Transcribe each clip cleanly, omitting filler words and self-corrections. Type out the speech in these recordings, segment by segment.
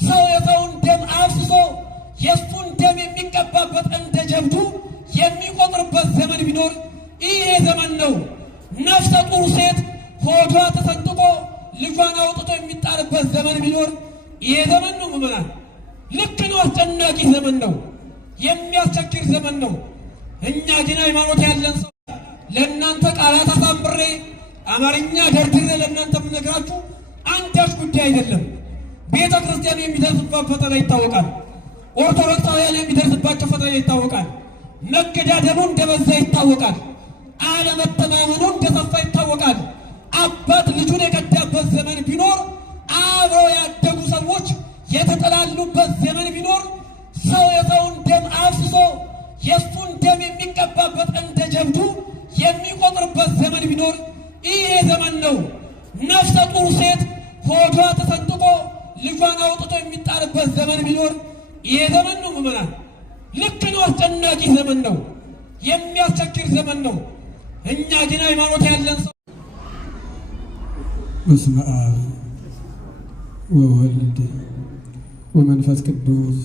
ሰው የሰውን ደም አፍስሶ የእሱን ደም የሚቀባበት እንደ ጀብዱ የሚቆጥርበት ዘመን ቢኖር ይሄ ዘመን ነው። ነፍሰ ጡር ሴት ሆዷ ተሰንጥቆ ልጇን አውጥቶ የሚጣልበት ዘመን ቢኖር ይሄ ዘመን ነው። ምዕመናን ልክ ነው። አስጨናቂ ዘመን ነው። የሚያስቸግር ዘመን ነው። እኛ ግን ሃይማኖት ያለን ሰው ለእናንተ ቃላት አሳምሬ አማርኛ ደርድሬ ለእናንተ የምነግራችሁ አንዳች ጉዳይ አይደለም። ቤተ ክርስቲያን የሚደርስባት ፈተና ይታወቃል። ኦርቶዶክሳውያን የሚደርስባቸው ፈተና ይታወቃል። መገዳደሉ እንደበዛ ይታወቃል። አለመተማመኑ እንደሰፋ ይታወቃል። አባት ልጁን የቀዳበት ዘመን ቢኖር፣ አብረው ያደጉ ሰዎች የተጠላሉበት ዘመን ቢኖር፣ ሰው የሰውን ደም አፍስሶ የእሱን ደም የሚቀባበት እንደ ጀብዱ የሚቆጥርበት ዘመን ቢኖር ይሄ ዘመን ነው። ነፍሰ ጡር ሴት ሆዷ ተሰንጥቆ ልጇን አውጥቶ የሚጣልበት ዘመን ቢኖር ይሄ ዘመን ነው። ምዕመናን ልክ ነው። አስጨናቂ ዘመን ነው። የሚያስቸግር ዘመን ነው። እኛ ግን ሃይማኖት ያለን ሰው በስመ አብ ወወልድ ወመንፈስ ቅዱስ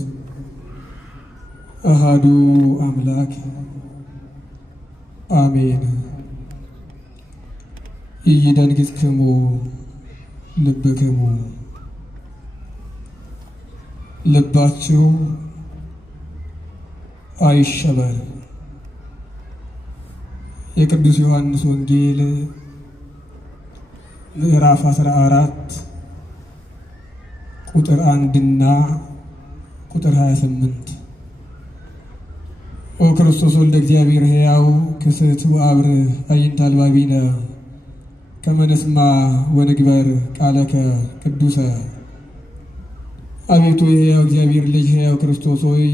አሃዱ አምላክ አሜን። ኢይደንግጽክሙ ልብክሙ፣ ልባችሁ አይሸበር። የቅዱስ ዮሐንስ ወንጌል ምዕራፍ 14 ቁጥር 1 እና ቁጥር 28 ኦ ክርስቶስ ወልደ እግዚአብሔር ሕያው ክስት ወአብር አዕይንተ አልባቢነ ከመ ንስማ ወንግበር ቃለከ ቅዱሰ። አቤቱ የሕያው እግዚአብሔር ልጅ ሕያው ክርስቶስ ሆይ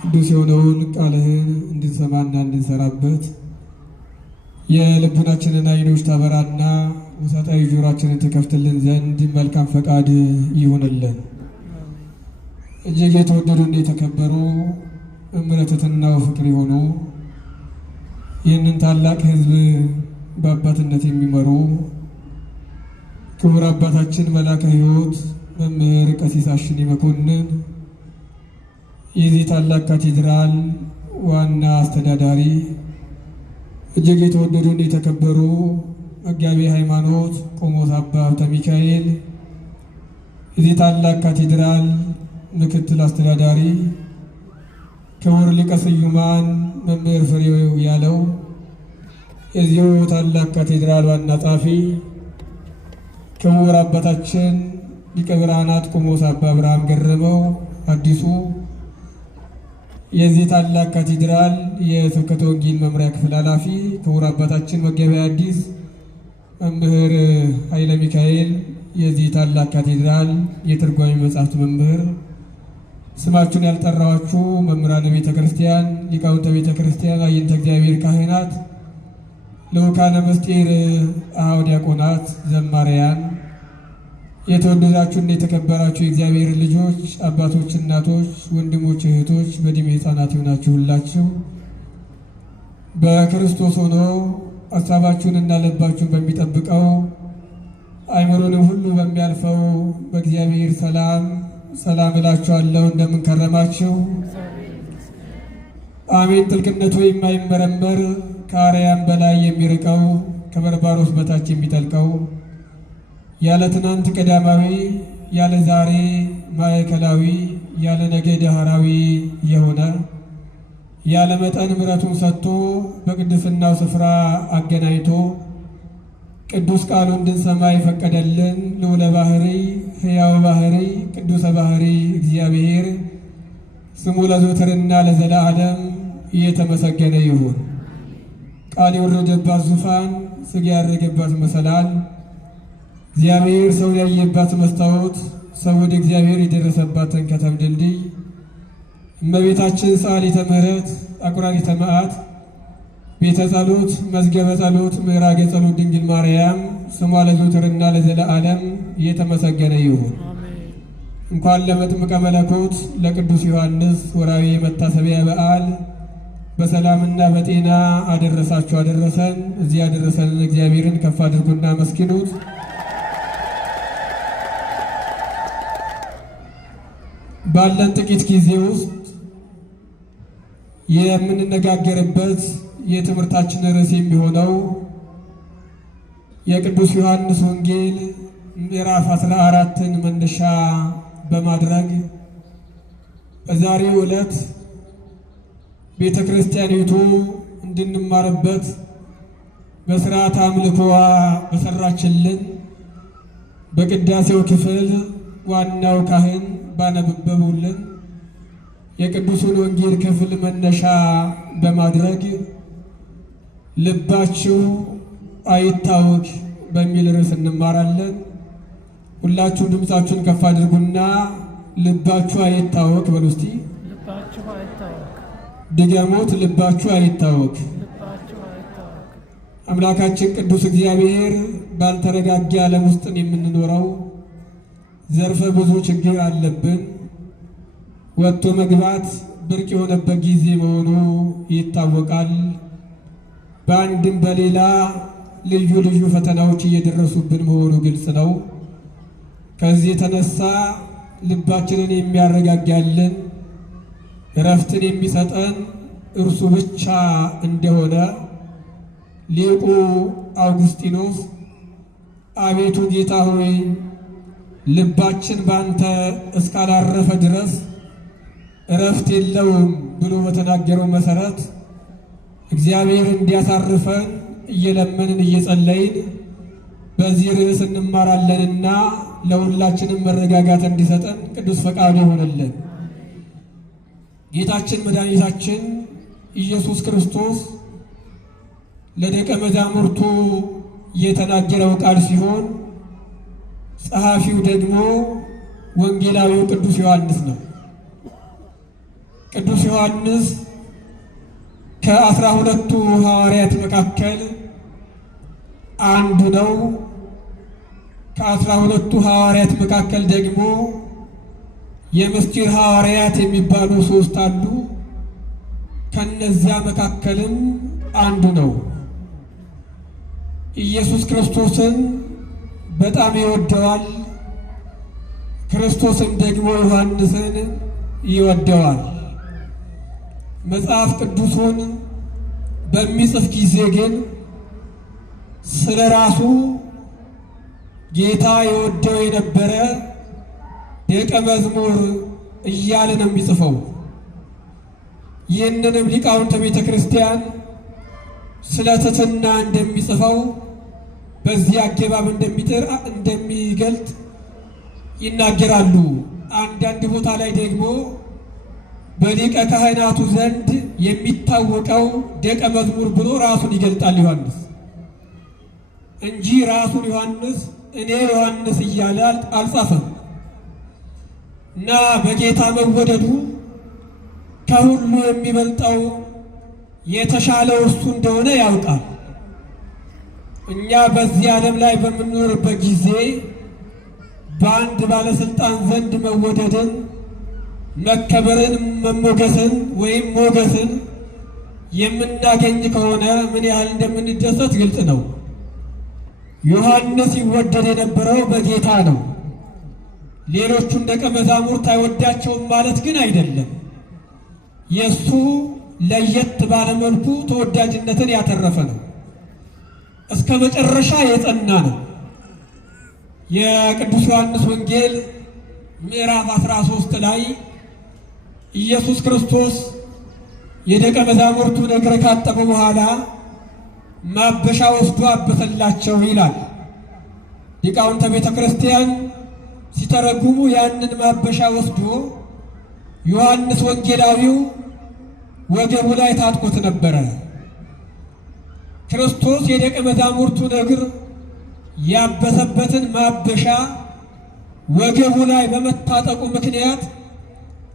ቅዱስ የሆነውን ቃልህን እንድንሰማና እንድንሰራበት የልቡናችንን ዓይኖች ታበራና ውስጣዊ ጆሮአችንን ትከፍትልን ዘንድ መልካም ፈቃድ ይሁንልን። እጅግ የተወደዱና የተከበሩ ምሕረትናው ፍቅር የሆኑ ይህንን ታላቅ ሕዝብ በአባትነት የሚመሩ ክቡር አባታችን መላከ ሕይወት መምህር ቀሲስ አሽኔ መኮንን የዚህ ታላቅ ካቴድራል ዋና አስተዳዳሪ፣ እጅግ የተወደዱና የተከበሩ መጋቤ ሃይማኖት ቆሞስ አባ ሀብተ ሚካኤል የዚህ ታላቅ ካቴድራል ምክትል አስተዳዳሪ፣ ክቡር ሊቀ ስዩማን መምህር ፍሬው ያለው የዚሁ ታላቅ ካቴድራል ዋና ጸሐፊ፣ ክቡር አባታችን ሊቀ ብርሃናት ቆሞስ አባ አብርሃም ገረመው አዲሱ የዚህ ታላቅ ካቴድራል የስብከተ ወንጌል መምሪያ ክፍል ኃላፊ፣ ክቡር አባታችን መጋቤ ሐዲስ መምህር ኃይለ ሚካኤል የዚህ ታላቅ ካቴድራል የትርጓሜ መጻሕፍት መምህር፣ ስማችሁን ያልጠራኋችሁ መምህራነ ቤተ ክርስቲያን፣ ሊቃውንተ ቤተ ክርስቲያን፣ አዕይንተ እግዚአብሔር ካህናት፣ ልዑካነ ምስጢር፣ አኀው ዲያቆናት፣ ዘማሪያን፣ የተወደዳችሁና የተከበራችሁ የእግዚአብሔር ልጆች አባቶች፣ እናቶች፣ ወንድሞች፣ እህቶች፣ በዕድሜ ሕፃናት የሆናችሁ ሁላችሁ በክርስቶስ ሆኖ ሐሳባችሁንና ልባችሁን በሚጠብቀው አእምሮንም ሁሉ በሚያልፈው በእግዚአብሔር ሰላም እላችኋለሁ። እንደምን ከረማችሁ? አሜን። ጥልቅነቱ የማይመረመር ከአርያም በላይ የሚርቀው ከበርባሮስ በታች የሚጠልቀው ያለ ትናንት ቀዳማዊ ያለ ዛሬ ማዕከላዊ ያለ ነገ ዳህራዊ የሆነ ያለ መጠን ምሕረቱን ሰጥቶ በቅድስናው ስፍራ አገናኝቶ ቅዱስ ቃሉ እንድንሰማ የፈቀደልን ልዑለ ባሕሪ ሕያው ባሕሪ ቅዱሰ ባሕሪ እግዚአብሔር ስሙ ለዘወትርና ለዘለዓለም እየተመሰገነ ይሁን። ቃል የወረደባት ዙፋን፣ ሥጋ ያረገባት መሰላል፣ እግዚአብሔር ሰው ያየባት መስታወት፣ ሰው ወደ እግዚአብሔር የደረሰባትን ከተም ድልድይ እመቤታችን ሰዓሊተ ምሕረት አቁራሪተ መዓት ቤተ ጸሎት መዝገበ ጸሎት ምዕራገ ጸሎት ድንግል ማርያም ስሟ ለዘወትርና ለዘለዓለም እየተመሰገነ ይሁን። እንኳን ለመጥምቀ መለኮት ለቅዱስ ዮሐንስ ወርኃዊ የመታሰቢያ በዓል በሰላምና በጤና አደረሳችሁ አደረሰን። እዚህ ያደረሰንን እግዚአብሔርን ከፍ አድርጉና መስኪኑት። ባለን ጥቂት ጊዜ ውስጥ የምንነጋገርበት የትምህርታችን ርዕስ የሚሆነው የቅዱስ ዮሐንስ ወንጌል ምዕራፍ 14ን መነሻ በማድረግ በዛሬው ዕለት ቤተ ክርስቲያኒቱ እንድንማርበት በሥርዓተ አምልኮዋ በሰራችልን በቅዳሴው ክፍል ዋናው ካህን ባነበበቡልን የቅዱሱን ወንጌል ክፍል መነሻ በማድረግ ልባችሁ አይታወክ በሚል ርዕስ እንማራለን። ሁላችሁ ድምፃችሁን ከፍ አድርጉና ልባችሁ አይታወክ በሉ እስቲ። ልባችሁ አይታወክ። ድገሙት። ልባችሁ አይታወክ። አምላካችን ቅዱስ እግዚአብሔር ባልተረጋጋ ዓለም ውስጥ የምንኖረው ዘርፈ ብዙ ችግር አለብን። ወጥቶ መግባት ብርቅ የሆነበት ጊዜ መሆኑ ይታወቃል። በአንድም በሌላ ልዩ ልዩ ፈተናዎች እየደረሱብን መሆኑ ግልጽ ነው። ከዚህ የተነሳ ልባችንን የሚያረጋጋልን እረፍትን የሚሰጠን እርሱ ብቻ እንደሆነ ሊቁ አውግስጢኖስ አቤቱ ጌታ ሆይ ልባችን ባንተ እስካላረፈ ድረስ እረፍት የለውም ብሎ በተናገረው መሰረት እግዚአብሔር እንዲያሳርፈን እየለመንን እየጸለይን በዚህ ርዕስ እንማራለንና ለሁላችንም መረጋጋት እንዲሰጠን ቅዱስ ፈቃዱ ይሆንልን። ጌታችን መድኃኒታችን ኢየሱስ ክርስቶስ ለደቀ መዛሙርቱ የተናገረው ቃል ሲሆን ጸሐፊው ደግሞ ወንጌላዊው ቅዱስ ዮሐንስ ነው። ቅዱስ ዮሐንስ ከ12ቱ ሐዋርያት መካከል አንዱ ነው። ከ12ቱ ሐዋርያት መካከል ደግሞ የምስጢር ሐዋርያት የሚባሉ 3 አሉ። ከነዚያ መካከልም አንዱ ነው። ኢየሱስ ክርስቶስን በጣም ይወደዋል። ክርስቶስም ደግሞ ዮሐንስን ይወደዋል። መጽሐፍ ቅዱሱን በሚጽፍ ጊዜ ግን ስለ ራሱ ጌታ የወደው የነበረ ደቀ መዝሙር እያለ ነው የሚጽፈው። ይህንንም ሊቃውንተ ቤተ ክርስቲያን ስለ ትሕትና እንደሚጽፈው በዚህ አገባብ እንደሚገልጥ ይናገራሉ። አንዳንድ ቦታ ላይ ደግሞ በሊቀ ካህናቱ ዘንድ የሚታወቀው ደቀ መዝሙር ብሎ ራሱን ይገልጣል ዮሐንስ እንጂ ራሱን ዮሐንስ እኔ ዮሐንስ እያለ አልጻፈም። እና በጌታ መወደዱ ከሁሉ የሚበልጠው የተሻለው እርሱ እንደሆነ ያውቃል። እኛ በዚህ ዓለም ላይ በምንኖርበት ጊዜ በአንድ ባለስልጣን ዘንድ መወደድን፣ መከበርን፣ መሞገስን ወይም ሞገስን የምናገኝ ከሆነ ምን ያህል እንደምንደሰት ግልጽ ነው። ዮሐንስ ይወደድ የነበረው በጌታ ነው። ሌሎቹን ደቀ መዛሙርት አይወዳቸውም ማለት ግን አይደለም። የእሱ ለየት ባለመልኩ ተወዳጅነትን ያተረፈ ነው። እስከ መጨረሻ የጸና ነው። የቅዱስ ዮሐንስ ወንጌል ምዕራፍ 13 ላይ ኢየሱስ ክርስቶስ የደቀ መዛሙርቱን እግር ካጠበ በኋላ ማበሻ ወስዶ አበሰላቸው ይላል። ሊቃውንተ ቤተ ክርስቲያን ሲተረጉሙ ያንን ማበሻ ወስዶ ዮሐንስ ወንጌላዊው ወገቡ ላይ ታጥቆት ነበረ። ክርስቶስ የደቀ መዛሙርቱን እግር ያበሰበትን ማበሻ ወገቡ ላይ በመታጠቁ ምክንያት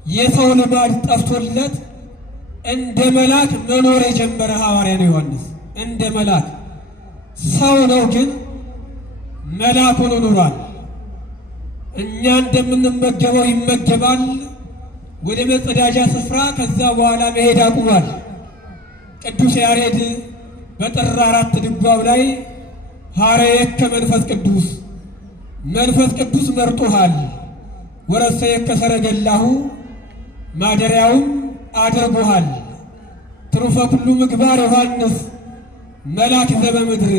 የሰው ልማድ ጠፍቶለት እንደ መልአክ መኖር የጀመረ ሐዋርያ ነው ዮሐንስ። እንደ መልአክ ሰው ነው፣ ግን መልአክ ሆኖ ኖሯል። እኛ እንደምንመገበው ይመገባል። ወደ መጸዳጃ ስፍራ ከዛ በኋላ መሄድ አቁሟል። ቅዱስ ያሬድ በጥር 4 ድጓው ላይ ሐረየከ መንፈስ ቅዱስ፣ መንፈስ ቅዱስ መርጦሃል፣ ወረሰየከ ሰረገላሁ ማደሪያውም አድርጎሃል። ትሩፈ ኩሉ ምግባር ዮሐንስ መልአክ ዘበምድር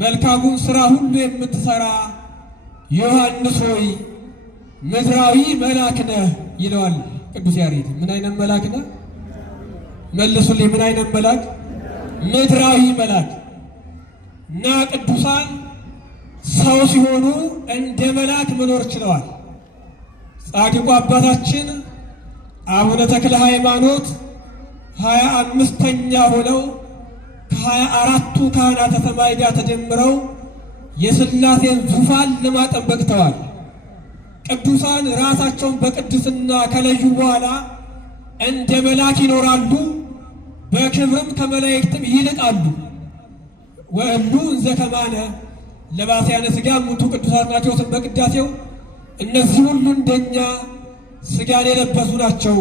መልካሙን ሥራ ሁሉ የምትሠራ ዮሐንስ ሆይ ምድራዊ መልአክ ነህ ይለዋል ቅዱስ ያሬድ። ምን አይነት መልአክ ነህ? መልሱልኝ። ምን አይነት መልአክ? ምድራዊ መልአክ እና ቅዱሳን ሰው ሲሆኑ እንደ መልአክ መኖር ችለዋል። ጻድቁ አባታችን አቡነ ተክለ ሃይማኖት 25ኛ ሆነው ከ24ቱ ካህናተ ሰማይ ጋር ተደምረው የሥላሴን ዙፋን ለማጠን በቅተዋል። ቅዱሳን ራሳቸውን በቅድስና ከለዩ በኋላ እንደ መልአክ ይኖራሉ፣ በክብርም ከመላእክትም ይልቃሉ። ወእሉ እንዘ ከማነ ለባስያነ ሥጋ እሙንቱ ቅዱሳት ናቸው ስም በቅዳሴው እነዚህ ሁሉ እንደኛ ሥጋን የለበሱ ናቸው።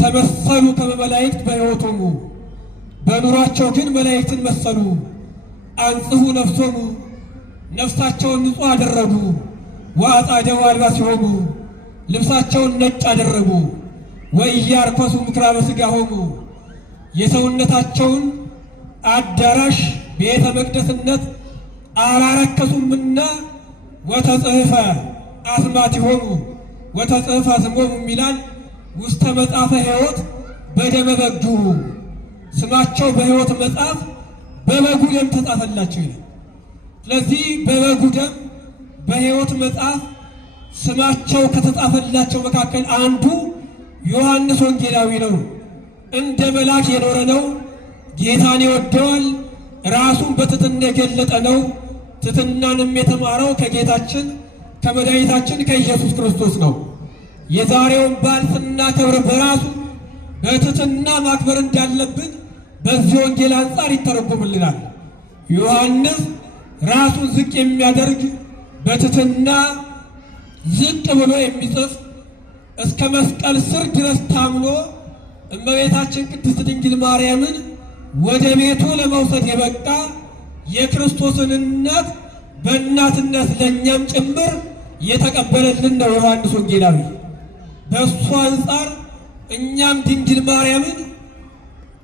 ተመሰሉ ከመ መላእክት በሕይወቶሙ በኑሯቸው ግን መላእክትን መሰሉ። አንጽሑ ነፍሶሙ ነፍሳቸውን ንጹሕ አደረጉ። ወአጻደው አልባሲሆሙ ልብሳቸውን ነጭ አደረጉ። ወኢያርኮሱ ምኵራበ ሥጋሆሙ የሰውነታቸውን አዳራሽ ቤተ መቅደስነት አላረከሱምና ወተጽሕፈ አስማቲሆሙ ወተጽሕፈ ስሞሙ ይላል ውስተ መጽሐፈ ሕይወት በደመ በግሁ ስማቸው በሕይወት መጽሐፍ በበጉ ደም ተጻፈላቸው ይላል። ስለዚህ በበጉ ደም በሕይወት መጽሐፍ ስማቸው ከተጻፈላቸው መካከል አንዱ ዮሐንስ ወንጌላዊ ነው። እንደ መልአክ የኖረ ነው። ጌታን ይወደዋል። ራሱን በትሕትና የገለጠ ነው። ትሕትናንም የተማረው ከጌታችን ከመድኃኒታችን ከኢየሱስ ክርስቶስ ነው። የዛሬውን በዓል ስናከብር በራሱ በትሕትና ማክበር እንዳለብን በዚህ ወንጌል አንጻር ይተረጎምልናል። ዮሐንስ ራሱን ዝቅ የሚያደርግ በትሕትና ዝቅ ብሎ የሚጽፍ እስከ መስቀል ስር ድረስ ታምኖ እመቤታችን ቅድስት ድንግል ማርያምን ወደ ቤቱ ለመውሰድ የበቃ የክርስቶስን እናት በእናትነት ለእኛም ጭምር የተቀበለልን ነው ዮሐንስ ወንጌላዊ። በእሱ አንጻር እኛም ድንግል ማርያምን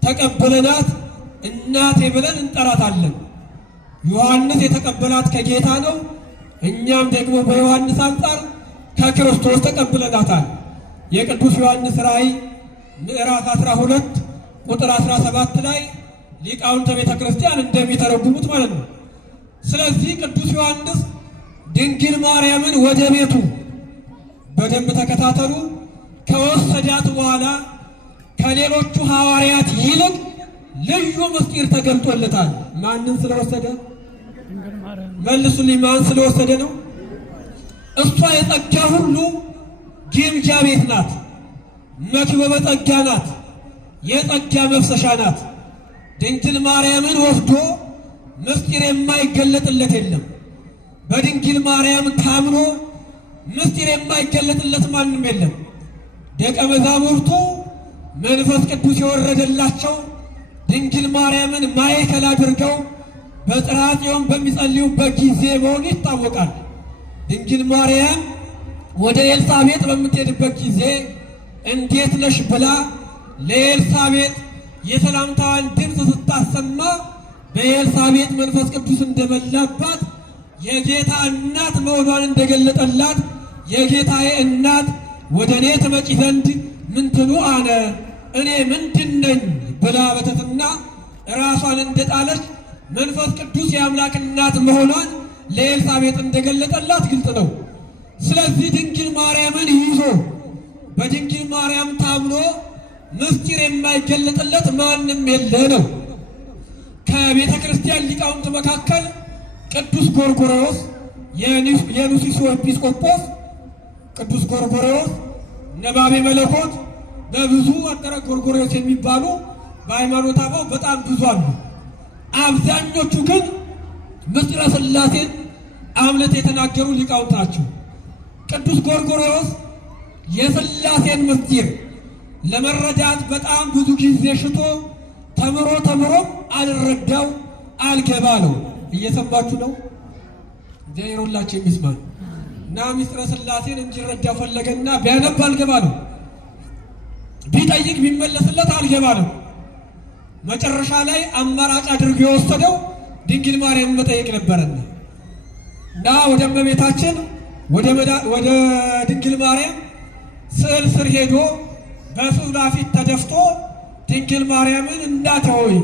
ተቀበለናት፣ እናቴ ብለን እንጠራታለን። ዮሐንስ የተቀበላት ከጌታ ነው። እኛም ደግሞ በዮሐንስ አንጻር ከክርስቶስ ተቀብለናታል። የቅዱስ ዮሐንስ ራእይ ምዕራፍ 12 ቁጥር 17 ላይ ሊቃውንተ ቤተ ክርስቲያን እንደሚተረጉሙት ማለት ነው። ስለዚህ ቅዱስ ዮሐንስ ድንግል ማርያምን ወደ ቤቱ በደንብ ተከታተሉ ከወሰዳት በኋላ ከሌሎቹ ሐዋርያት ይልቅ ልዩ ምስጢር ተገልጦለታል። ማንን ስለወሰደ? መልሱልኝ። ማን ስለወሰደ ነው? እሷ የጸጋ ሁሉ ግምጃ ቤት ናት። መክበበ ጸጋ ናት። የጸጋ መፍሰሻ ናት። ድንግል ማርያምን ወስዶ ምስጢር የማይገለጥለት የለም። በድንግል ማርያም ታምኖ ምስጢር የማይገለጥለት ማንም የለም። ደቀ መዛሙርቱ መንፈስ ቅዱስ የወረደላቸው ድንግል ማርያምን ማዕከል አድርገው በጽርሐ ጽዮን በሚጸልዩበት ጊዜ መሆኑ ይታወቃል። ድንግል ማርያም ወደ ኤልሳቤጥ በምትሄድበት ጊዜ እንዴት ነሽ ብላ ለኤልሳቤጥ የሰላምታዋን ድምፅ ስታሰማ በኤልሳቤጥ መንፈስ ቅዱስ እንደመላባት የጌታ እናት መሆኗን እንደገለጠላት የጌታዬ እናት ወደ እኔ ትመጪ ዘንድ ምንትኑ አነ እኔ ምንድነኝ ብላ በትሕትና ራሷን እንደጣለች መንፈስ ቅዱስ የአምላክ እናት መሆኗን ለኤልሳቤጥ እንደገለጠላት ግልጽ ነው። ስለዚህ ድንግል ማርያምን ይዞ በድንግል ማርያም ታምኖ ምስጢር የማይገለጥለት ማንም የለ ነው። ከቤተ ክርስቲያን ሊቃውንት መካከል ቅዱስ ጎርጎርዮስ የኑሲሶ ኤጲስቆጶስ ቅዱስ ጎርጎርዮስ ነባቤ መለኮት በብዙ አጠረ ጎርጎርዮስ የሚባሉ በሃይማኖት አበው በጣም ብዙ አሉ። አብዛኞቹ ግን ምስጢረ ሥላሴን አምልጠው የተናገሩ ሊቃውንት ናቸው። ቅዱስ ጎርጎርዮስ የሥላሴን ምስጢር ለመረዳት በጣም ብዙ ጊዜ ሽቶ ተምሮም አልረዳው አልገባ ነው። እየሰማችሁ ነው? እግዚአብሔር ሁላችሁ የሚስማን እና ምስጢረ ሥላሴን እንዲረዳ ፈለገና ቢያነብ አልገባ ነው፣ ቢጠይቅ ቢመለስለት አልገባ ነው። መጨረሻ ላይ አማራጭ አድርጎ የወሰደው ድንግል ማርያም መጠየቅ ነበረና እና ወደ እመቤታችን ወደ ድንግል ማርያም ስዕል ስር ሄዶ በስዕሏ ፊት ተደፍቶ ድንግል ማርያምን እናቴ ሆይ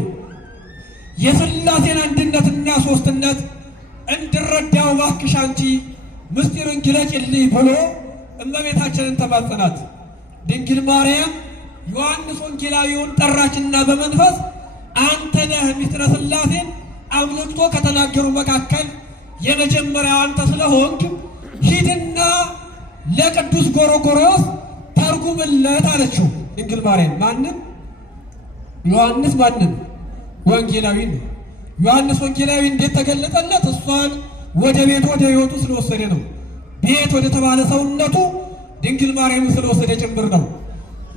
የሥላሴን አንድነትና ሦስትነት እንድረዳው እባክሽ አንቺ ምስጢሩን ግለጭልኝ ብሎ እመቤታችንን ተማጸናት። ድንግል ማርያም ዮሐንስ ወንጌላዊውን ጠራችና በመንፈስ አንተ ነህ ምስጢረ ሥላሴን አብልጦ ከተናገሩ መካከል የመጀመሪያው አንተ ስለሆንክ ሂድና ለቅዱስ ጎርጎርዮስ ተርጉምለት አለችው። ድንግል ማርያም ማንን? ዮሐንስ ማንን? ወንጌላዊ ነው። ዮሐንስ ወንጌላዊ እንዴት ተገለጠለት? እሷን ወደ ቤት ወደ ሕይወቱ ስለወሰደ ነው። ቤት ወደ ተባለ ሰውነቱ ድንግል ማርያምን ስለወሰደ ጭምር ነው።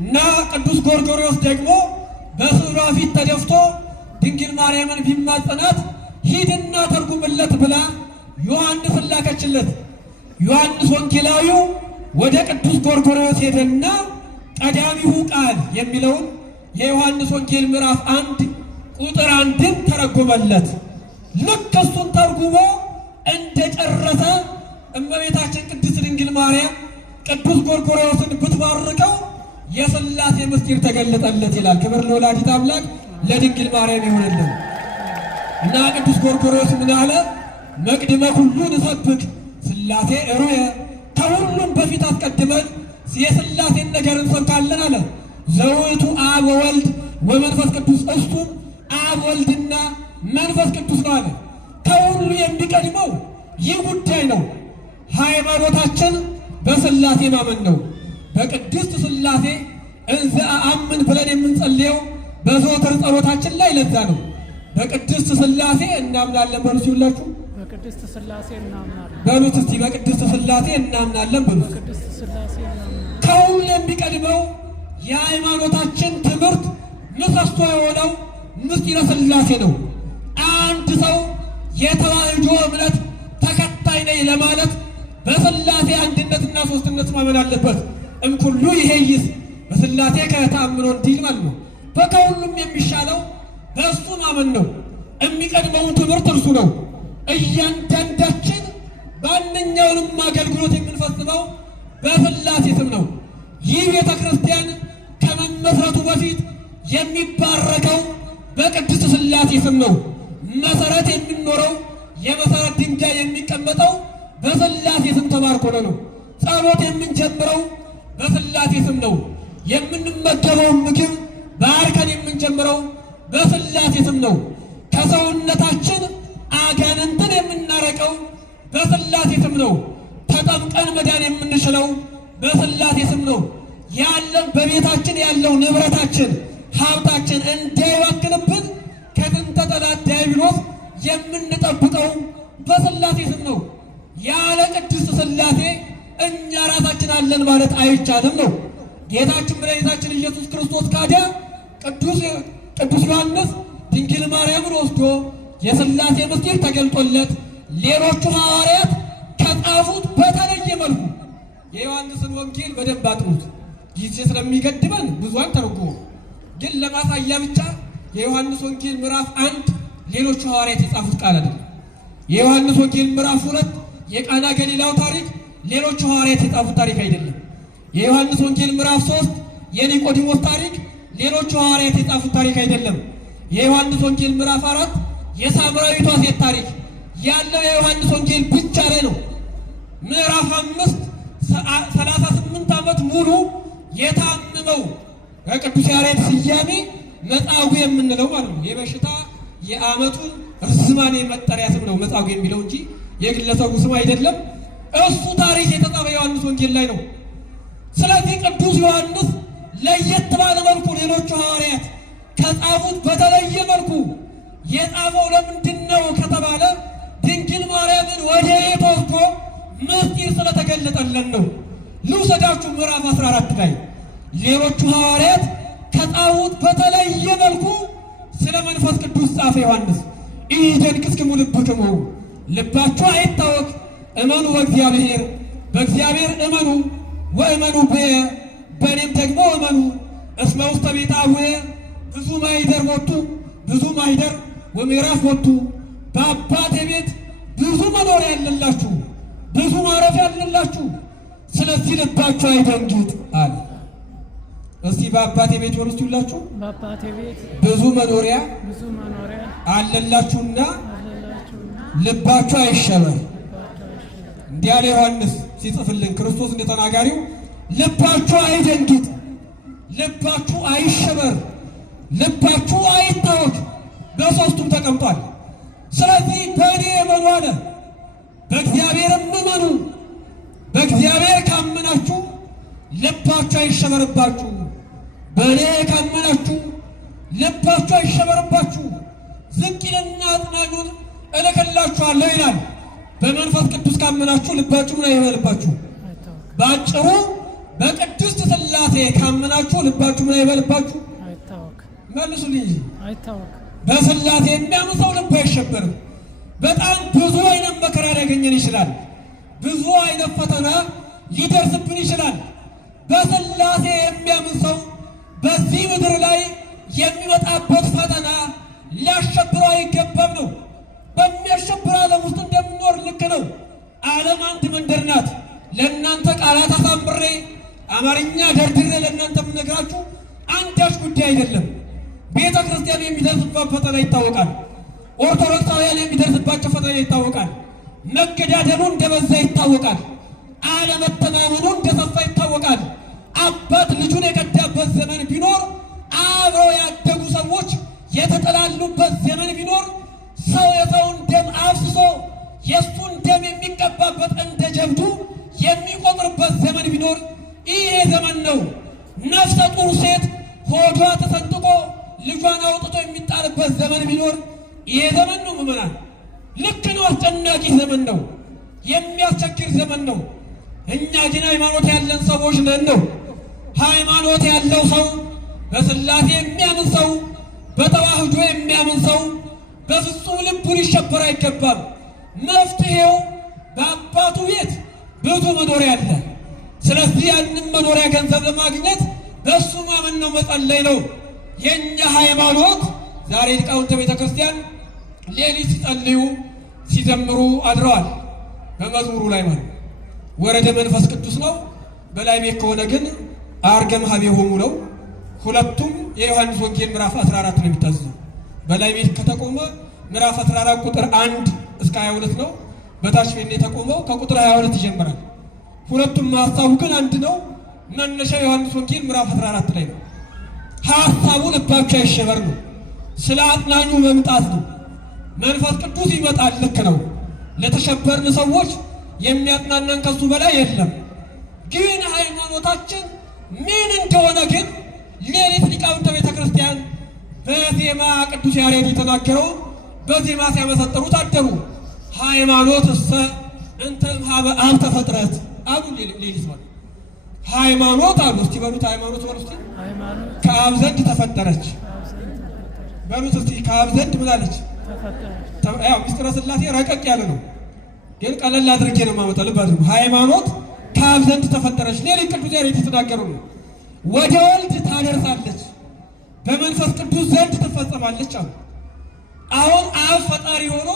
እና ቅዱስ ጎርጎርዮስ ደግሞ በስዕሏ ፊት ተደፍቶ ድንግል ማርያምን ቢማጸናት ሂድና ተርጉምለት ብላ ዮሐንስን ላከችለት። ዮሐንስ ወንጌላዊው ወደ ቅዱስ ጎርጎርዮስ ሄደና ቀዳሚሁ ቃል የሚለውን የዮሐንስ ወንጌል ምዕራፍ 1 ቁጥር 1ን ተረጎመለት። ልክ እሱን ተርጉሞ እንደጨረሰ እመቤታችን ቅድስት ድንግል ማርያም ቅዱስ ጎርጎርዮስን ብትባርከው የሥላሴ ምስጢር ተገለጠለት ይላል። ክብር ለወላዲተ አምላክ ለድንግል ማርያም ይሁንልን። እና ቅዱስ ጎርጎርዮስ ምን አለ? መቅድመ ሁሉ ንሰብክ ሥላሴ እሩየ፣ ከሁሉም በፊት አስቀድመን የሥላሴን ነገር እንሰብካለን አለ። ዘውእቱ አብ ወወልድ ወመንፈስ ቅዱስ፣ እሱም አብ ወልድና መንፈስ ቅዱስ ነው አለ። ከሁሉ የሚቀድመው ይህ ጉዳይ ነው። ሃይማኖታችን በሥላሴ ማመን ነው። በቅድስት ሥላሴ እንዘ አምን ብለን የምንጸልየው በዘወትር ጸሎታችን ላይ ለዛ ነው። በቅድስት ሥላሴ እናምናለን በሉ ሲውላችሁ፣ በቅድስት ሥላሴ እናምናለን በሉት እስቲ፣ በቅድስት ሥላሴ እናምናለን በሉት። በቅድስት ሥላሴ እናምናለን። ከሁሉ የሚቀድመው የሃይማኖታችን ትምህርት ምሰሶ የሆነው ምስጢረ ሥላሴ ነው። አንድ ሰው የተዋሕዶ እምነት ተከታይ ነኝ ለማለት በሥላሴ አንድነትና ሦስትነት ማመን አለበት። እምኩሉ ይሄይስ በሥላሴ ከተአምኖ እንዲል ማለት ነው። ከሁሉም የሚሻለው በእሱ ማመን ነው። የሚቀድመውን ትምህርት እርሱ ነው። እያንዳንዳችን ማንኛውንም አገልግሎት የምንፈጽመው በሥላሴ ስም ነው። ይህ ቤተ ክርስቲያን ከመመስረቱ በፊት የሚባረከው በቅድስት ሥላሴ ስም ነው። መሰረት የሚኖረው የመሰረት ድንጋይ የሚቀመጠው በሥላሴ ስም ተባርኮ ነው። ጸሎት የምንጀምረው በሥላሴ ስም ነው። የምንመገበውን ምግብ ባርከን የምንጀምረው በሥላሴ ስም ነው። ከሰውነታችን አጋንንትን የምናረቀው በሥላሴ ስም ነው። ተጠምቀን መዳን የምንችለው በሥላሴ ስም ነው። ያለን በቤታችን ያለው ንብረታችን ሀብታችን እንዳይባክንብን ከጥንተ ጠላት ዲያብሎስ የምንጠብቀው በሥላሴ ስም ነው። ያለ ቅድስት ሥላሴ እኛ ራሳችን አለን ማለት አይቻልም ነው። ጌታችን መድኃኒታችን ኢየሱስ ክርስቶስ ካዲያ ቅዱስ ዮሐንስ ድንግል ማርያምን ወስዶ የሥላሴ ምስጢር ተገልጦለት ሌሎቹ ሐዋርያት ከጻፉት በተለየ መልኩ የዮሐንስን ወንጌል በደንብ አጥኑት። ጊዜ ስለሚገድበን ብዙ አንተርጉሙ፣ ግን ለማሳያ ብቻ የዮሐንስ ወንጌል ምዕራፍ 1 ሌሎቹ ሐዋርያት የጻፉት ቃል አይደለም። የዮሐንስ ወንጌል ምዕራፍ 2 የቃና ገሊላው ታሪክ ሌሎቹ ሐዋርያት የጻፉት ታሪክ አይደለም። የዮሐንስ ወንጌል ምዕራፍ 3 የኒቆዲሞስ ታሪክ ሌሎቹ ሐዋርያት የጻፉት ታሪክ አይደለም። የዮሐንስ ወንጌል ምዕራፍ 4 የሳምራዊቷ ሴት ታሪክ ያለው የዮሐንስ ወንጌል ብቻ ላይ ነው። ምዕራፍ 5 38 ዓመት ሙሉ የታመመው በቅዱስ ያሬድ ስያሜ መጻጉዕ የምንለው ማለት ነው። የበሽታ የዓመቱን ርዝማኔ መጠሪያ ስም ነው መጻጉዕ የሚለው እንጂ የግለሰቡ ስም አይደለም። እሱ ታሪክ የተጻፈ ዮሐንስ ወንጌል ላይ ነው። ስለዚህ ቅዱስ ዮሐንስ ለየት ባለ መልኩ ሌሎቹ ሐዋርያት ከጻፉት በተለየ መልኩ የጻፈው ለምንድን ነው ከተባለ ድንግል ማርያምን ወደ ቤት ወስዶ ምስጢር ስለተገለጠለን ነው። ልውሰዳችሁ ምዕራፍ 14 ላይ ሌሎቹ ሐዋርያት ከጻፉት በተለየ መልኩ ስለ መንፈስ ቅዱስ ጻፈ ዮሐንስ። ኢይደንግጽክሙ ልብክሙ፣ ልባችሁ አይታወክ፣ እመኑ በእግዚአብሔር በእግዚአብሔር እመኑ ወእመኑ በየ በእኔም ደግሞ እመኑ። እስመ ውስተ ቤተ አቡየ ብዙ ማኅደር ሞቱ ብዙ ማኅደር ወምዕራፍ ሞቱ። በአባቴ ቤት ብዙ መኖሪያ ያለላችሁ ብዙ ማረፊያ ያለላችሁ፣ ስለዚህ ልባችሁ አይደንግጥ አለ። እስቲ በአባቴ ቤት ወርስ ሁላችሁ በአባቴ ቤት ብዙ መኖሪያ አለላችሁና ልባችሁ አይሸበር። እንዲህ ያለ ዮሐንስ ሲጽፍልን ክርስቶስ እንደተናጋሪው ልባችሁ አይደንግጥ፣ ልባችሁ አይሸበር፣ ልባችሁ አይታወክ። በሦስቱም ተቀምጧል። ስለዚህ በእኔ እመኑ አለ። በእግዚአብሔርም እመኑ። በእግዚአብሔር ካመናችሁ ልባችሁ አይሸበርባችሁ። በእኔ ካመናችሁ ልባችሁ አይሸበርባችሁ። ዝቅ ይልና አጽናኙን እልክላችኋለሁ ይላል። በመንፈስ ቅዱስ ካመናችሁ ልባችሁ ምን አይበልባችሁ? በአጭሩ በቅድስት ሥላሴ ካመናችሁ ልባችሁ ምን አይበልባችሁ? መልሱልኝ። በሥላሴ የሚያምን ሰው ልቡ አይሸበርም። በጣም ብዙ አይነት መከራ ሊያገኘን ይችላል። ብዙ አይነት ፈተና ሊደርስብን ይችላል። በሥላሴ የሚያምን ሰው በዚህ ምድር ላይ የሚመጣበት ፈተና ሊያሸብረው አይገባም ነው። በሚያሸብር ዓለም ውስጥ እንደምኖር ልክ ነው። ዓለም አንድ መንደር ናት። ለእናንተ ቃላት አሳምሬ አማርኛ ደርድሬ ለእናንተ የምነግራችሁ አንዳች ጉዳይ አይደለም። ቤተ ክርስቲያን የሚደርስባት ፈተና ይታወቃል። ኦርቶዶክሳውያን የሚደርስባቸው ፈተና ይታወቃል። መገዳደሉ እንደበዛ ይታወቃል። አለመተማመኑ እንደሰፋ ይታወቃል። አባት ልጁን የቀዳበት ዘመን ቢኖር፣ አብረው ያደጉ ሰዎች የተጠላሉበት ዘመን ቢኖር፣ ሰው የሰውን ደም አፍስሶ የእሱን ደም የሚቀባበት እንደ ጀብዱ የሚቆጥርበት ዘመን ቢኖር ይሄ ዘመን ነው። ነፍሰ ጡር ሴት ሆዷ ተሰንጥቆ ልጇን አውጥቶ የሚጣልበት ዘመን ቢኖር ይሄ ዘመን ነው። ምዕመናን ልክ ነው። አስጨናቂ ዘመን ነው። የሚያስቸግር ዘመን ነው። እኛ ግን ሃይማኖት ያለን ሰዎች ነን ነው። ሃይማኖት ያለው ሰው፣ በሥላሴ የሚያምን ሰው፣ በተዋህዶ የሚያምን ሰው በፍጹም ልቡ ሊሸበር አይገባም። መፍትሄው በአባቱ ቤት ብዙ መኖሪያ አለ። ስለዚህ ያንን መኖሪያ ገንዘብ ለማግኘት በእሱ ማመን ነው፣ መጸለይ ነው። የእኛ ሃይማኖት ዛሬ ሊቃውንተ ቤተ ክርስቲያን ሌሊት ሲጸልዩ ሲዘምሩ አድረዋል። በመዝሙሩ ላይ ማለት ወረደ መንፈስ ቅዱስ ነው። በላይ ቤት ከሆነ ግን አርገም ሀቤሆሙ ነው። ሁለቱም የዮሐንስ ወንጌል ምዕራፍ 14 ነው የሚታዘዙ። በላይ ቤት ከተቆመ ምዕራፍ 14 ቁጥር 1 እስከ 22 ነው። በታች ቤት የተቆመው ከቁጥር 22 ይጀምራል። ሁለቱም ሐሳቡ ግን አንድ ነው። መነሻ ዮሐንስ ወንጌል ምዕራፍ 14 ላይ ነው። ሐሳቡ ልባችሁ አይሸበር ነው። ስለ አጽናኙ መምጣት ነው። መንፈስ ቅዱስ ይመጣል። ልክ ነው። ለተሸበርን ሰዎች የሚያጽናናን ከሱ በላይ የለም። ግን ሃይማኖታችን ምን እንደሆነ ግን ሌሊት ሊቃውንተ ቤተ ክርስቲያን በዜማ ቅዱስ ያሬድ የተናገረው በዜማ ሲያመሰጥሩት አደሩ። ሃይማኖት እሰ እንተ እምኀበ አብ ተፈጥረት አሉ። ሌሊት ማለት ሃይማኖት አሉ። እስቲ በሉት ሃይማኖት በሉ እስቲ። ከአብ ዘንድ ተፈጠረች በሉት እስቲ። ከአብ ዘንድ ምን አለች? ያው ምስጢረ ሥላሴ ረቀቅ ያለ ነው፣ ግን ቀለል አድርጌ ነው የማመጣው። ልብ አድርጉ። ሃይማኖት ከአብ ዘንድ ተፈጠረች። ሌሊት ቅዱስ ያሬድ የተናገረው ነው። ወደ ወልድ ታደርሳለች፣ በመንፈስ ቅዱስ ዘንድ ትፈጸማለች አሉ። አሁን አብ ፈጣሪ ሆኖ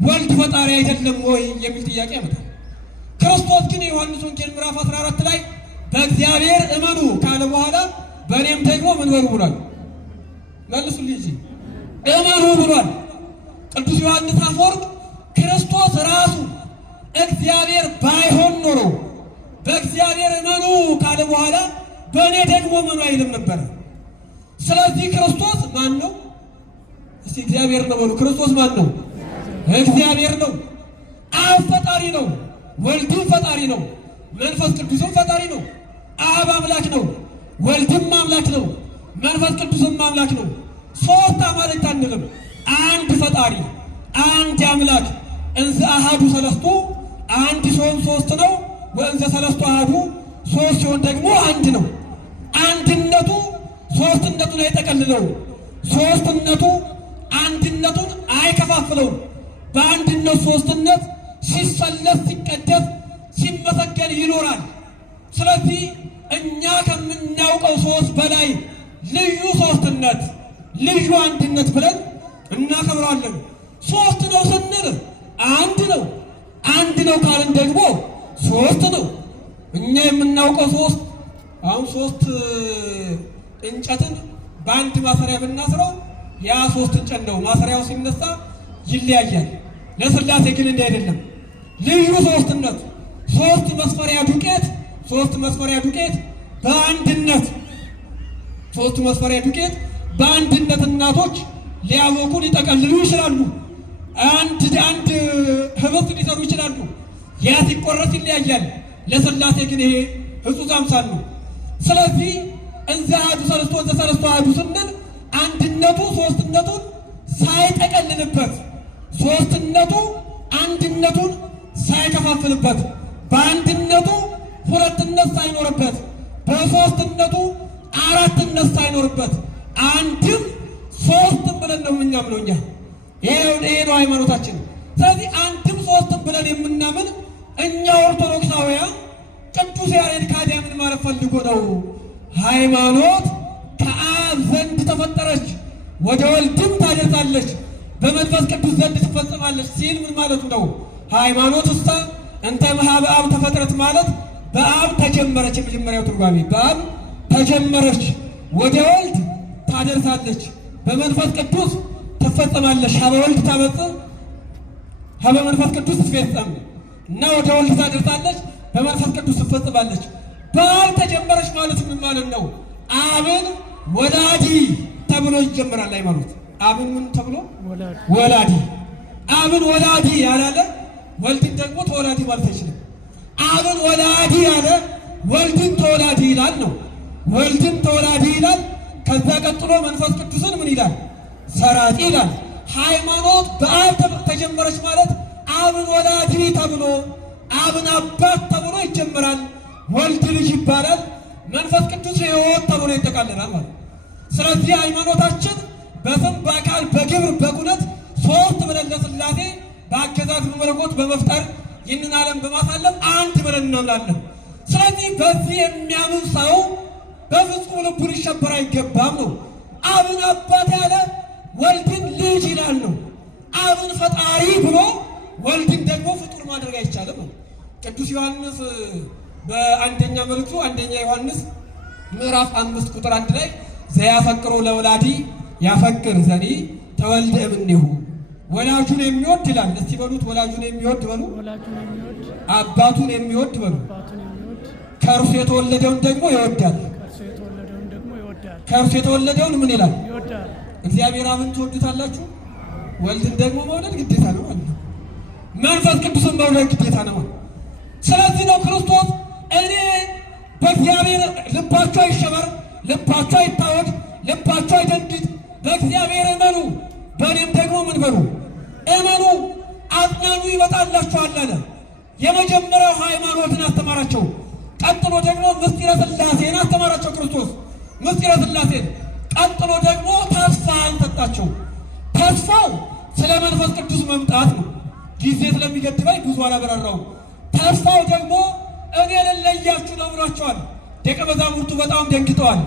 ወልድ ፈጣሪ አይደለም ወይ የሚል ጥያቄ ያመጣል። ክርስቶስ ግን የዮሐንስ ወንጌል ምዕራፍ 14 ላይ በእግዚአብሔር እመኑ ካለ በኋላ በእኔም ደግሞ ምን በሉ ብሏል? መልሱልኝ እንጂ እመኑ ብሏል። ቅዱስ ዮሐንስ አፈወርቅ ክርስቶስ ራሱ እግዚአብሔር ባይሆን ኖሮ በእግዚአብሔር እመኑ ካለ በኋላ በእኔ ደግሞ እመኑ አይልም ነበር። ስለዚህ ክርስቶስ ማን ነው? እስቲ እግዚአብሔር ነው በሉ። ክርስቶስ ማን ነው? እግዚአብሔር ነው። አብ ፈጣሪ ነው፣ ወልድም ፈጣሪ ነው፣ መንፈስ ቅዱስም ፈጣሪ ነው። አብ አምላክ ነው፣ ወልድም አምላክ ነው፣ መንፈስ ቅዱስም አምላክ ነው። ሶስት አማልክት አንልም፣ አንድ ፈጣሪ፣ አንድ አምላክ። እንዘ አሐዱ ሰለስቱ አንድ ሲሆን ሶስት ነው። ወእንዘ ሰለስቱ አሐዱ ሶስት ሲሆን ደግሞ አንድ ነው። አንድነቱ ሶስትነቱን አይጠቀልለው፣ ሶስትነቱ አንድነቱን አይከፋፍለውም። በአንድነት ሶስትነት ሲሰለስ ሲቀደስ ሲመሰገን ይኖራል። ስለዚህ እኛ ከምናውቀው ሶስት በላይ ልዩ ሶስትነት፣ ልዩ አንድነት ብለን እናከብረዋለን። ሶስት ነው ስንል አንድ ነው፣ አንድ ነው ካልን ደግሞ ሶስት ነው። እኛ የምናውቀው ሶስት አሁን ሶስት እንጨትን በአንድ ማሰሪያ ብናስረው ያ ሶስት እንጨት ነው። ማሰሪያው ሲነሳ ይለያያል። ለሥላሴ ግን እንዲህ አይደለም። ልዩ ሶስትነት ሶስት መስፈሪያ ዱቄት በአንድነት ሶስት መስፈሪያ ዱቄት በአንድነት እናቶች ሊያወቁ ሊጠቀልሉ ይችላሉ። አንድ ህብስት ሊሰሩ ይችላሉ። ያ ሲቆረስ ይለያያል። ለሥላሴ ግን ይሄ ሕጹዕ አምሳል ነው። ስለዚህ እንዘ አሐዱ ሰለስቱ ወዘ ሰለስቱ አሐዱ ስንል አንድነቱ ሶስትነቱን ሳይጠቀልልበት፣ ሶስትነቱ አንድነቱን ሳይከፋፍልበት፣ በአንድነቱ ሁለትነት ሳይኖርበት፣ በሶስትነቱ አራትነት ሳይኖርበት አንድም ሶስትም ብለን ነው የምናምነው እኛ። ይሄ ነው ሃይማኖታችን። ስለዚህ አንድም ሶስትም ብለን የምናምን እኛ ኦርቶዶክሳውያን ቅዱስ ያሬድ ካዲያ ምን ማለት ፈልጎ ነው? ሃይማኖት ከአብ ዘንድ ተፈጠረች፣ ወደ ወልድም ታደርሳለች፣ በመንፈስ ቅዱስ ዘንድ ትፈጸማለች ሲል ምን ማለቱ ነው? ሃይማኖት ውስጥ እንተ እምኀበ አብ ተፈጥረት ማለት በአብ ተጀመረች። የመጀመሪያው ትርጓሜ በአብ ተጀመረች፣ ወደ ወልድ ታደርሳለች፣ በመንፈስ ቅዱስ ትፈጸማለች። ሀበ ወልድ ታመጽእ ሀበ መንፈስ ቅዱስ ትፈጸም እና ወደ ወልድ ታደርሳለች፣ በመንፈስ ቅዱስ ትፈጸማለች። በአብ ተጀመረች ማለት ምን ማለት ነው? አብን ወላዲ ተብሎ ይጀምራል ሃይማኖት። አብን ምን ተብሎ? ወላዲ። አብን ወላዲ ያላለ ወልድን ደግሞ ተወላዲ ማለት አይችልም። አብን ወላዲ ያለ ወልድን ተወላዲ ይላል ነው። ወልድን ተወላዲ ይላል። ከዛ ቀጥሎ መንፈስ ቅዱስን ምን ይላል? ሰራጺ ይላል። ሃይማኖት በአብ ተጀመረች ማለት አብን ወላዲ ተብሎ አብን አባት ተብሎ ይጀምራል። ወልድ ልጅ ይባላል። መንፈስ ቅዱስ ሕይወት ተብሎ ይጠቃለላል ማለት። ስለዚህ ሃይማኖታችን በስም በአካል በግብር በኩነት ሶስት ብለን ለሥላሴ በአገዛዝ በመለኮት በመፍጠር ይህንን ዓለም በማሳለፍ አንድ ብለን እናምናለን። ስለዚህ በዚህ የሚያምን ሰው በፍጹም ልቡ ሊሸበር አይገባም ነው። አብን አባት ያለ ወልድን ልጅ ይላል ነው። አብን ፈጣሪ ብሎ ወልድን ደግሞ ፍጡር ማድረግ አይቻልም ነው። ቅዱስ ዮሐንስ በአንደኛ መልእክቱ አንደኛ ዮሐንስ ምዕራፍ 5 ቁጥር 1 ላይ ዘያፈቅሮ ለወላዲ ያፈቅር ዘኒ ተወልደ እምኔሁ ወላጁን የሚወድ ይላል። እስቲ በሉት ወላጁን የሚወድ በሉ። አባቱን የሚወድ በሉ። ከእርሱ የተወለደውን ደግሞ ይወዳል። ከእርሱ የተወለደውን ምን ይላል? እግዚአብሔር አብን ትወዱታላችሁ፣ ወልድን ደግሞ መውደድ ግዴታ ነው ማለት ነው። መንፈስ ቅዱስን መውደድ ግዴታ ነው። ስለዚህ ነው ክርስቶስ እኔ በእግዚአብሔር ልባቸው አይሸበር፣ ልባቸው አይታወድ፣ ልባቸው አይደንግጥ፣ በእግዚአብሔር እመኑ፣ በእኔም ደግሞ ምን በሉ እመኑ፣ አጽናኙ ይመጣላችኋል አለ። የመጀመሪያው ሃይማኖትን አስተማራቸው። ቀጥሎ ደግሞ ምስጢረ ሥላሴን አስተማራቸው ክርስቶስ ምስጢረ ሥላሴን። ቀጥሎ ደግሞ ተስፋን ሰጣቸው። ተስፋው ስለ መንፈስ ቅዱስ መምጣት ነው። ጊዜ ስለሚገድበኝ ብዙ አላበራራውም። ተስፋው ደግሞ እኔ ልለያችሁ ነው ብሏቸዋል። ደቀ መዛሙርቱ በጣም ደንግጠዋል።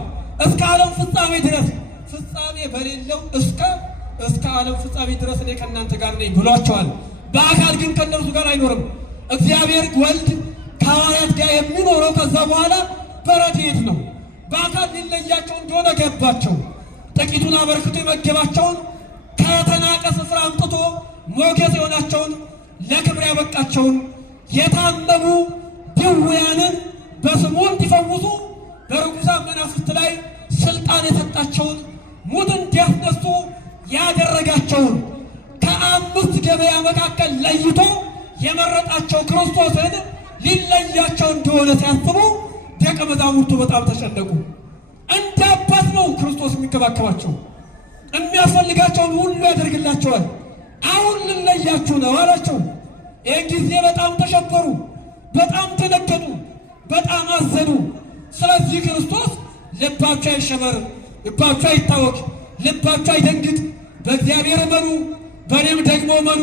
እስከ ዓለም ፍጻሜ ድረስ ፍጻሜ በሌለው እስከ ዓለም ፍጻሜ ድረስ እኔ ከእናንተ ጋር ነኝ ብሏቸዋል። በአካል ግን ከእነርሱ ጋር አይኖርም። እግዚአብሔር ወልድ ከሐዋርያት ጋር የሚኖረው ከዛ በኋላ በረድኤት ነው። በአካል ሊለያቸው እንደሆነ ገባቸው። ጥቂቱን አበርክቶ የመገባቸውን ከተናቀ ስፍራ አምጥቶ ሞገስ የሆናቸውን ለክብር ያበቃቸውን የታመሙ ድውያንን በስሙ እንዲፈውሱ በርኩሳን መናፍስት ላይ ስልጣን የሰጣቸውን ሙት እንዲያስነሱ ያደረጋቸውን ከአምስት ገበያ መካከል ለይቶ የመረጣቸው ክርስቶስን ሊለያቸው እንደሆነ ሲያስቡ ደቀ መዛሙርቱ በጣም ተጨነቁ። እንደ አባት ነው ክርስቶስ የሚንከባከባቸው፣ የሚያስፈልጋቸውን ሁሉ ያደርግላቸዋል። አሁን ልለያችሁ ነው አላቸው። ይህን ጊዜ በጣም ተሸበሩ፣ በጣም ተነገጡ፣ በጣም አዘኑ። ስለዚህ ክርስቶስ ልባቸው አይሸበር፣ ልባቸው አይታወክ፣ ልባቸው አይደንግጥ፣ በእግዚአብሔር እመኑ፣ በእኔም ደግሞ እመኑ፣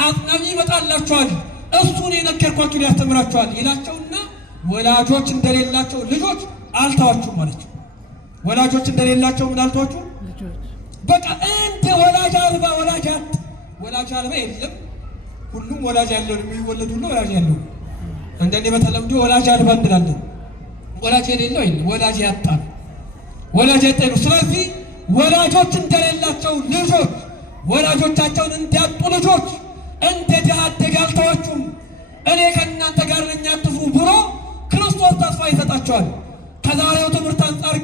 አጽናኝ ይመጣላችኋል፣ እሱን የነገርኳችሁ ያስተምራችኋል ይላቸውና ወላጆች እንደሌላቸው ልጆች አልተዋችሁም አለችው። ወላጆች እንደሌላቸው ምን አልተዋችሁም? በቃ እንደ ወላጅ አልባ ወላጅ አልባ የለም። ሁሉም ወላጅ ያለው የሚወለድ ሁሉ ወላጅ ያለው። አንዳንዴ በተለምዶ ወላጅ አልባ እንላለን። ወላጅ የሌለው የለም፣ ወላጅ ያጣ ነው። ስለዚህ ወላጆች እንደሌላቸው ልጆች ወላጆቻቸውን እንዲያጡ ልጆች እንደ ድሃ አደግ አልተዋችሁም፣ እኔ ከእናንተ ጋር ነኝ አትፍሩ ብሎ ክርስቶስ ተስፋ ይሰጣቸዋል። ከዛሬው ትምህርት አንጻር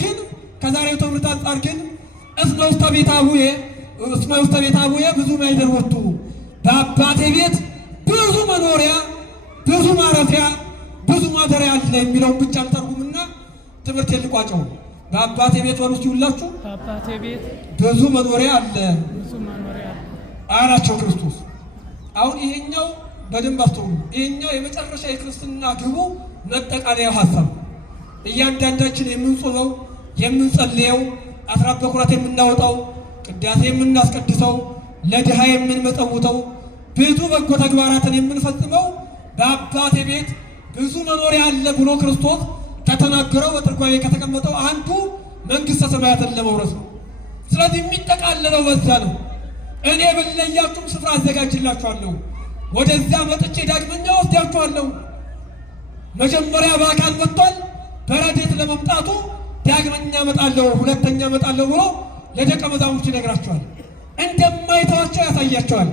ግን እስመ ውስተ ቤተ አቡየ ብዙ ማኅደር ወቱ፣ በአባቴ ቤት ብዙ መኖሪያ፣ ብዙ ማረፊያ፣ ብዙ ማደሪያ አለ የሚለውን ብቻ ተርጉምና ትምህርት ልቋጨው። በአባቴ ቤት ወሉ ሲውላችሁ በአባቴ ቤት ብዙ መኖሪያ አለ አላቸው ክርስቶስ። አሁን ይሄኛው በደንብ አስተውሉ። ይሄኛው የመጨረሻ የክርስትና ግቡ መጠቃለያው ሐሳብ እያንዳንዳችን የምንጾመው የምንጸልየው አስራት በኩራት የምናወጣው ቅዳሴ የምናስቀድሰው ለድሃ የምንመጸውተው ብዙ በጎ ተግባራትን የምንፈጽመው በአባቴ ቤት ብዙ መኖሪያ አለ ብሎ ክርስቶስ ከተናገረው በትርጓሜ ከተቀመጠው አንዱ መንግሥተ ሰማያትን ለመውረስ ነው። ስለዚህ የሚጠቃለለው በዛ ነው። እኔ በለያችሁም ስፍራ አዘጋጅላችኋለሁ፣ ወደዚያ መጥቼ ዳግመኛ ወስዳችኋለሁ። መጀመሪያ በአካል መጥቷል። በረድኤት ለመምጣቱ ዳግመኛ እመጣለሁ፣ ሁለተኛ እመጣለሁ ብሎ ለደቀ መዛሙርቱ ይነግራቸዋል። እንደማይተዋቸው ያሳያቸዋል።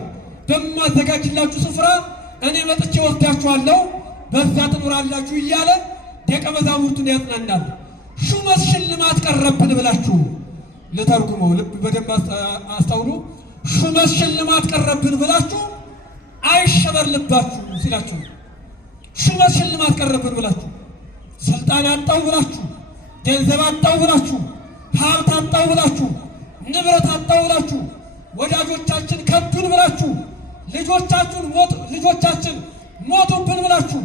በማዘጋጅላችሁ ስፍራ እኔ መጥቼ ወስዳችኋለሁ፣ በዛ ትኖራላችሁ እያለ ደቀ መዛሙርቱን ያጽናናል። ሹመት ሽልማት ቀረብን ብላችሁ ልተርጉመው፣ ልብ በደንብ አስተውሉ። ሹመት ሽልማት ቀረብን ብላችሁ አይሸበር ልባችሁ ሲላችሁ፣ ሹመት ሽልማት ቀረብን ብላችሁ ስልጣን አጣው ብላችሁ፣ ገንዘብ አጣው ብላችሁ፣ ሀብት አጣው ብላችሁ፣ ንብረት አጣው ብላችሁ፣ ወዳጆቻችን ከዱን ብላችሁ፣ ልጆቻችን ሞቱብን ብላችሁ፣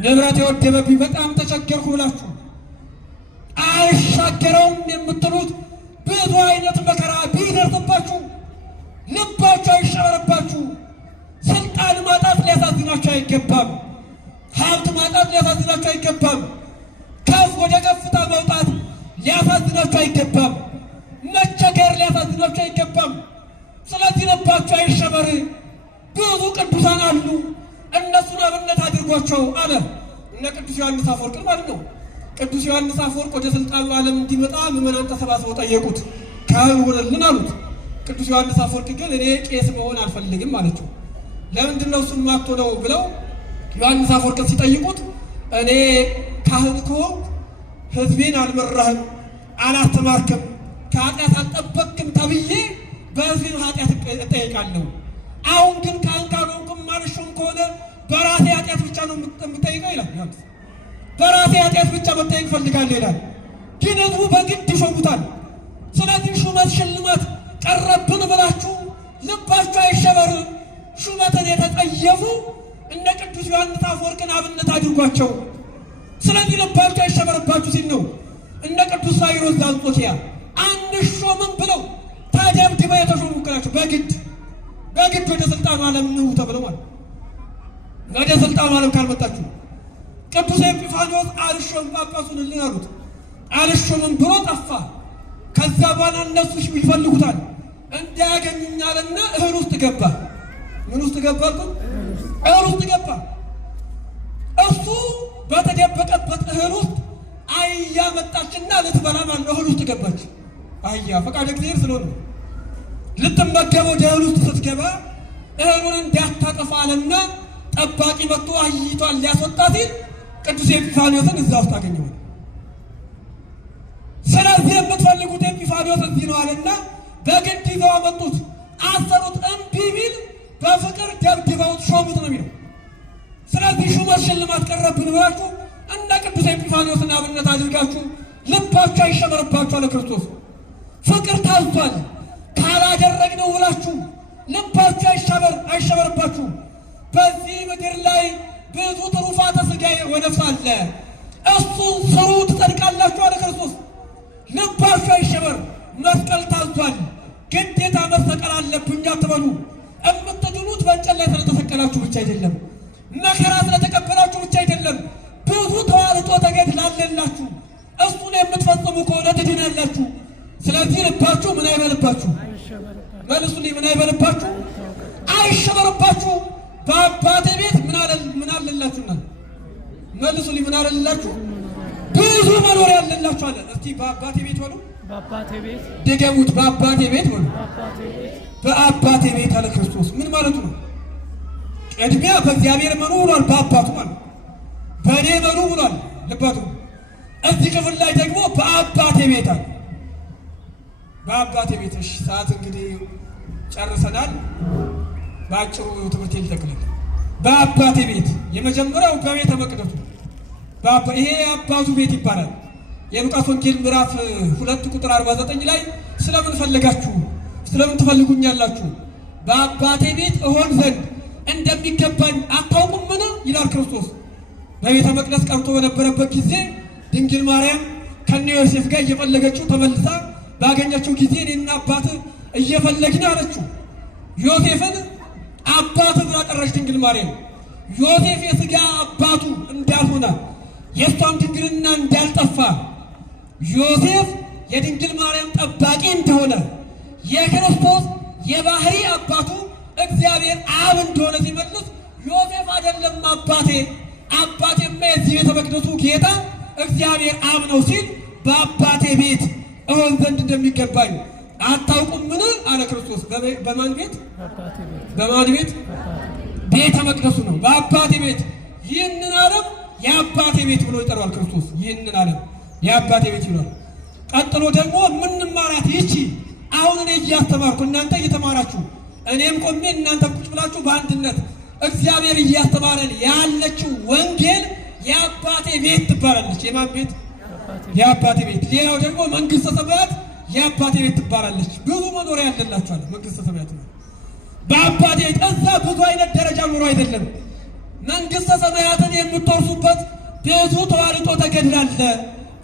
ንብረት የወደመብኝ በጣም ተቸገርኩ ብላችሁ አይሻገረውም የምትሉት ብዙ አይነት መከራ ቢደርስባችሁ ልባችሁ አይሸበርባችሁ። ስልጣን ማጣት ሊያሳዝናችሁ አይገባም። ሀብት ማጣት ሊያሳዝናችሁ አይገባም። ከፍ ወደ ከፍታ መውጣት ሊያሳዝናችሁ አይገባም። መቸገር ሊያሳዝናችሁ አይገባም። ስለዚህ ልባችሁ አይሸበር። ብዙ ቅዱሳን አሉ፣ እነሱን አብነት አድርጓቸው አለ። እነ ቅዱስ ዮሐንስ አፈወርቅ ማለት ነው። ቅዱስ ዮሐንስ አፈወርቅ ወደ ስልጣኑ ዓለም እንዲመጣ ምዕመናን ተሰባስበው ጠየቁት፣ ካህን ሁንልን አሉት። ቅዱስ ዮሐንስ አፈወርቅ ግን እኔ ቄስ መሆን አልፈልግም አለችው። ለምንድን ነው እሱን ማትሆነው ብለው ዮሐንስ አፈወርቅ ሲጠይቁት እኔ ካህን ከሆንኩ ሕዝቤን አልመራህም፣ አላስተማርክም፣ ከኃጢአት አልጠበቅክም ተብዬ በሕዝቤ ኃጢአት እጠይቃለሁ። አሁን ግን ካህን ካልሆንኩም ማልሾም ከሆነ በራሴ ኃጢአት ብቻ ነው የምጠይቀው ይላል ዮሐንስ። በራሴ ኃጢአት ብቻ መጠየቅ እፈልጋለሁ ይላል። ግን ሕዝቡ በግድ ይሾሙታል። ስለዚህ ሹመት ሽልማት ቀረብን ብላችሁ ልባችሁ አይሸበር። ሹመትን የተጠየፉ እነ ቅዱስ ዮሐንስ አፈወርቅን አብነት አድርጓቸው። ስለዚህ ልባችሁ አይሸበርባችሁ ሲል ነው። እነ ቅዱስ ሳይሮስ ዘአንጾኪያ አንሾምም ብለው ተደብድበው የተሾሙ ናቸው። በግድ ወደ ስልጣኑ ዓለም ነው ተብለው ማለት ወደ ስልጣኑ ዓለም ካልመጣችሁ ቅዱስ ኤጲፋንዮስ አልሾም ጳጳሱን አሉት። አልሾምም ብሎ ጠፋ። ከዛ በኋላ እነሱ ይፈልጉታል እንዳያገኙኛልና እህል ውስጥ ገባ። ምን ውስጥ ገባ? እህል ውስጥ ገባ። እሱ በተደበቀበት እህል ውስጥ አህያ መጣችና ልትበላ ማለት እህል ውስጥ ገባች። አህያ ፈቃደ እግዚአብሔር ስለሆነ ልትመገበው ወደ እህል ውስጥ ስትገባ እህሉን እንዳታጠፋ አለና ጠባቂ መጥቶ አህይቷን ሊያስወጣ ሲል ቅዱስ ኤጲፋንዮስን እዛ ውስጥ አገኘው። ስለዚህ የምትፈልጉት ኤጲፋንዮስ እዚህ ነው አለና በግድ ይዘው አመጡት፣ አሰሩት። እምቢ ቢል በፍቅር ደብድበውት ሾሙት ነው የሚለው። ስለዚህ ሹመት ሽልማት ቀረብን ብላችሁ እንደ ቅዱስ ኤጲፋንዮስን አብነት አድርጋችሁ ልባችሁ አይሸበርባችሁ አለ ክርስቶስ። ፍቅር ታዟል። ካላደረግነው ብላችሁ ልባችሁ አይሸበርባችሁ። በዚህ ምድር ላይ ብዙ ትሩፋተ ሥጋ ወነፍስ አለ፣ እሱን ስሩ ትጸድቃላችሁ አለ ክርስቶስ። ልባችሁ አይሸበር። መስቀል ታዟል። ግዴታ መሰቀል አለብኝ አትበሉ። እምትድኑ በእንጨት ላይ ስለተሰቀላችሁ ብቻ አይደለም፣ መከራ ስለተቀበላችሁ ብቻ አይደለም። ብዙ ተዋርጦ ተገድል አለላችሁ። እሱን የምትፈጽሙ ከሆነ ትድናላችሁ። ስለዚህ ልባችሁ ምን አይበልባችሁ? መልሱልኝ። ምን አይበልባችሁ? አይሸበርባችሁ። በአባቴ ቤት ምን አለላችሁና? መልሱልኝ። ምን አለላችሁ? ብዙ መኖሪያ አለላችሁ አለ። እስቲ በአባቴ ቤት በሉ። በአባቴ ቤት ድገሙት። በአባቴ ቤት በሉ። በአባቴ ቤት አለ ክርስቶስ። ምን ማለቱ ነው? ቅድሚያ በእግዚአብሔር መኑ ብሏል፣ በአባቱ ማለት በእኔ መኑ ብሏል ልባቱ። እዚህ ክፍል ላይ ደግሞ በአባቴ ቤት አለ። በአባቴ ቤት። እሺ ሰዓት እንግዲህ ጨርሰናል። በአጭሩ ትምህርት ይልጠቅልል። በአባቴ ቤት የመጀመሪያው በቤተ መቅደሱ ይሄ የአባቱ ቤት ይባላል። የሉቃስ ወንጌል ምዕራፍ 2 ቁጥር 49 ላይ ስለምን ፈለጋችሁ ስለምን ትፈልጉኛላችሁ? በአባቴ ቤት እሆን ዘንድ እንደሚገባኝ አታውቁምን? ይላል ክርስቶስ። በቤተ መቅደስ ቀርቶ በነበረበት ጊዜ ድንግል ማርያም ከነ ዮሴፍ ጋር እየፈለገችው ተመልሳ ባገኘችው ጊዜ እኔና አባት እየፈለግን አለችው። ዮሴፍን አባት ብላ ጠራች ድንግል ማርያም። ዮሴፍ የሥጋ አባቱ እንዳልሆነ የእሷም ድንግልና እንዳልጠፋ ዮሴፍ የድንግል ማርያም ጠባቂ እንደሆነ የክርስቶስ የባህሪ አባቱ እግዚአብሔር አብ እንደሆነ ሲመልስ ዮሴፍ አይደለም አባቴማ የዚህ ቤተ መቅደሱ ጌታ እግዚአብሔር አብ ነው ሲል በአባቴ ቤት እሆን ዘንድ እንደሚገባኝ አታውቁምን? አለ ክርስቶስ። በማን ቤት? በማን ቤት? ቤተ መቅደሱ ነው። በአባቴ ቤት። ይህንን ዓለም የአባቴ ቤት ብሎ ይጠራዋል ክርስቶስ። ይህንን ዓለም የአባቴ ቤት ይሏል። ቀጥሎ ደግሞ ምንማራት ይቺ አሁን እኔ እያስተማርኩ እናንተ እየተማራችሁ እኔም ቆሜ እናንተ ቁጭ ብላችሁ በአንድነት እግዚአብሔር እያስተማረን ያለችው ወንጌል የአባቴ ቤት ትባላለች። የማን ቤት? የአባቴ ቤት። ሌላው ደግሞ መንግሥተ ሰማያት የአባቴ ቤት ትባላለች። ብዙ መኖሪያ ያለላችኋል መንግሥተ ሰማያት ነው። በአባቴ ቤት እዛ ብዙ አይነት ደረጃ ኑሮ አይደለም። መንግሥተ ሰማያትን የምትወርሱበት ብዙ ተዋርጦ ተገድላለ።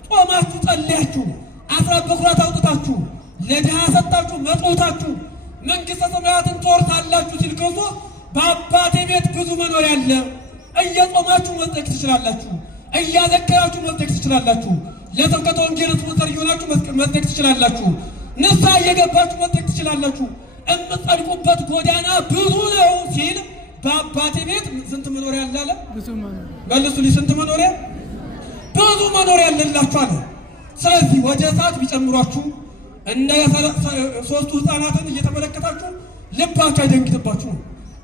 ጾማችሁ ጸልያችሁ አስራት በኩራት አውጥታችሁ ለድሃ ሰጣችሁ መጽውታችሁ መንግሥተ ሰማያትን ትወርሳላችሁ ሲል ክርስቶስ በአባቴ ቤት ብዙ መኖሪያ አለ። እየጾማችሁ መጽደቅ ትችላላችሁ። እያዘከራችሁ መጽደቅ ትችላላችሁ። ለስብከተ ወንጌል ስፖንሰር እየሆናችሁ መጽደቅ ትችላላችሁ። ንስሐ እየገባችሁ መጽደቅ ትችላላችሁ። የምትጸድቁበት ጎዳና ብዙ ነው ሲል በአባቴ ቤት ስንት መኖሪያ አለ አለ? ብዙ መኖሪያ። መልሱልኝ። ስንት መኖሪያ? ብዙ መኖሪያ አለላችሁ አለ። ስለዚህ ወደ እሳት ቢጨምሯችሁ እንደ ሶስቱ ሕፃናትን እየተመለከታችሁ ልባችሁ አይደንግጥባችሁ።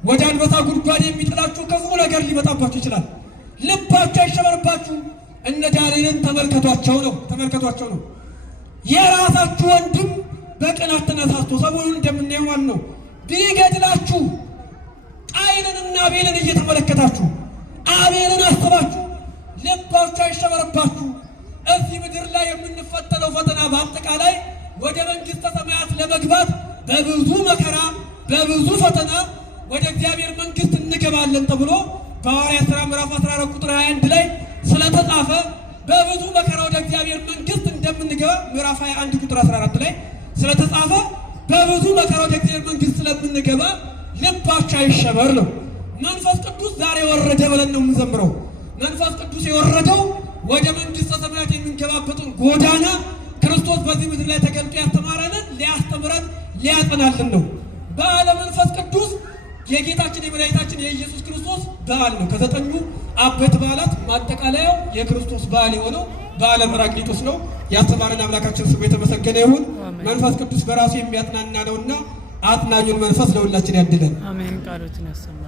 ወደ አንበሳ ጉድጓድ የሚጥላችሁ ክፉ ነገር ሊመጣባችሁ ይችላል። ልባችሁ አይሸበርባችሁ። እነ ዳንኤልን ተመልከቷቸው ነው። የራሳችሁ ወንድም በቅናት ተነሳስቶ ሰሞኑን እንደምናየው ማለት ነው ቢገድላችሁ ቃየንንና አቤልን እየተመለከታችሁ አቤልን አስባችሁ ልባችሁ አይሸበርባችሁ። እዚህ ምድር ላይ የምንፈተነው ፈተና በአጠቃላይ ወደ መንግሥተ ሰማያት ለመግባት በብዙ መከራ በብዙ ፈተና ወደ እግዚአብሔር መንግሥት እንገባለን ተብሎ በሐዋርያት ሥራ ምዕራፍ 14 ቁጥር 21 ላይ ስለተጻፈ በብዙ መከራ ወደ እግዚአብሔር መንግሥት እንደምንገባ ምዕራፍ 21 ቁጥር 14 ላይ ስለተጻፈ በብዙ መከራ ወደ እግዚአብሔር መንግሥት ስለምንገባ ልባችሁ አይሸበር ነው። መንፈስ ቅዱስ ዛሬ ወረደ ብለን ነው የምንዘምረው። መንፈስ ቅዱስ የወረደው ወደ መንግሥተ ሰማያት የምንገባበትን ጎዳና ክርስቶስ በዚህ ምድር ላይ ተገልጦ ያስተማረንን ሊያስተምረን ሊያጸናልን ነው። በዓለ መንፈስ ቅዱስ የጌታችን የመድኃኒታችን የኢየሱስ ክርስቶስ በዓል ነው። ከዘጠኙ አበይት በዓላት ማጠቃለያው የክርስቶስ በዓል የሆነው በዓለ ጰራቅሊጦስ ነው። ያስተማረን አምላካችን ስሙ የተመሰገነ ይሁን። መንፈስ ቅዱስ በራሱ የሚያጽናና ነውና አጽናኙን መንፈስ ለሁላችን ያድለን። አሜን። ቃሎትን ያሰማል።